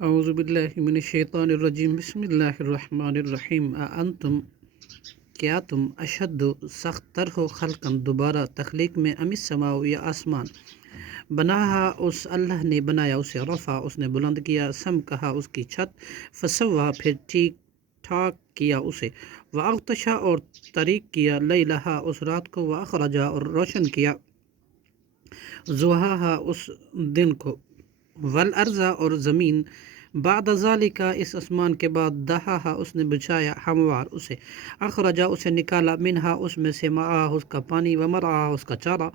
اعوذ باللہ من الشیطان الرجیم بسم اللہ الرحمن الرحیم انتم کیا تم اشد سخت تر ہو خلقاً دوبارہ تخلیق میں ام السماء یا آسمان بناہا اس اللہ نے بنایا اسے رفع اس نے بلند کیا سم کہا اس کی چھت فسوا پھر ٹھیک ٹھاک کیا اسے واغطشا اور طریق کیا لیلہا اس رات کو واخرجا اور روشن کیا ضحاہا اس دن کو والارض اور زمین بعد ذالک اس آسمان کے بعد دہاہا اس نے بچھایا ہموار اسے اخرجا اسے نکالا منہا اس میں سے معا اس کا پانی ومرعا اس کا چارہ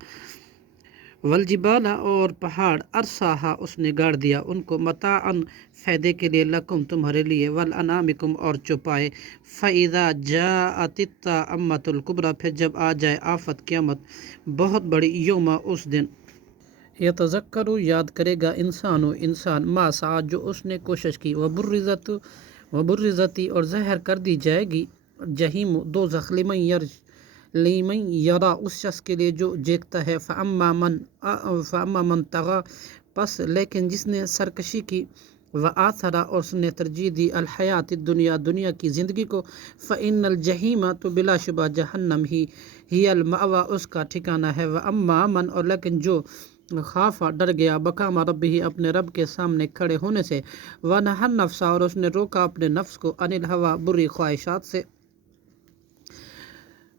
والجبال اور پہاڑ ارساہا اس نے گاڑ دیا ان کو متاعن فائدے کے لیے لکم تمہارے لیے والانعامکم اور چوپائے فاذا جاءت الطامۃ الکبریٰ پھر جب آ جائے آفت قیامت بہت بڑی یوم اس دن یتذکر یاد کرے گا انسان ما سعی جو اس نے کوشش کی وبرزتی اور ظاہر کر دی جائے گی جہیم دوزخ لیمن یرا اس شخص کے لیے جو دیکھتا ہے فاما من طغی پس لیکن جس نے سرکشی کی وآثرا اور اس نے ترجیح دی الحیات الدنیا دنیا کی زندگی کو فإن الجحیم تو بلا شبہ جہنم ہی المأوی اس کا ٹھکانہ ہے واما من اور لیکن جو خافا ڈر گیا مقام ربہ اپنے رب کے سامنے کھڑے ہونے سے ونہى النفس اور اس نے روکا اپنے نفس کو عن الہوی بری خواہشات سے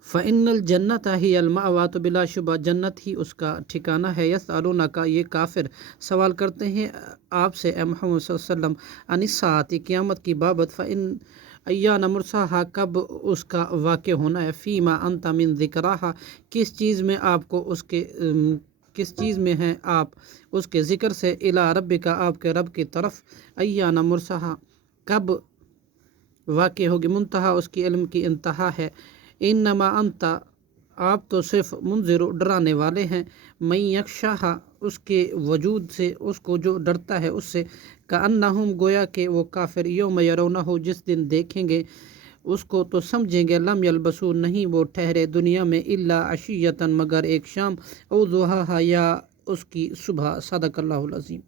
فإن الجنت ہی المأوی تو بلا شبہ جنت ہی اس کا ٹھکانہ ہے یسألونک یہ کافر سوال کرتے ہیں آپ سے اے محمد صلی اللہ علیہ وسلم عن الساعۃ قیامت کی بابت فإن ایان مرساہا کب اس کا واقع ہونا ہے فیما انت من ذکراہا کس چیز میں ہیں آپ اس کے ذکر سے الی ربک آپ کے رب کی طرف ایان مرساہا کب واقع ہوگی منتہا اس کی علم کی انتہا ہے انما انت آپ تو صرف منذر ڈرانے والے ہیں من یخشاہا اس کے وجود سے اس کو جو ڈرتا ہے اس سے کأنہم گویا کہ وہ کافر یوم یرونہ جس دن دیکھیں گے اس کو تو سمجھیں گے لم یلبسو نہیں وہ ٹھہرے دنیا میں الا عشیۃ مگر ایک شام او ضحاہا یا اس کی صبح صدق اللہ العظیم.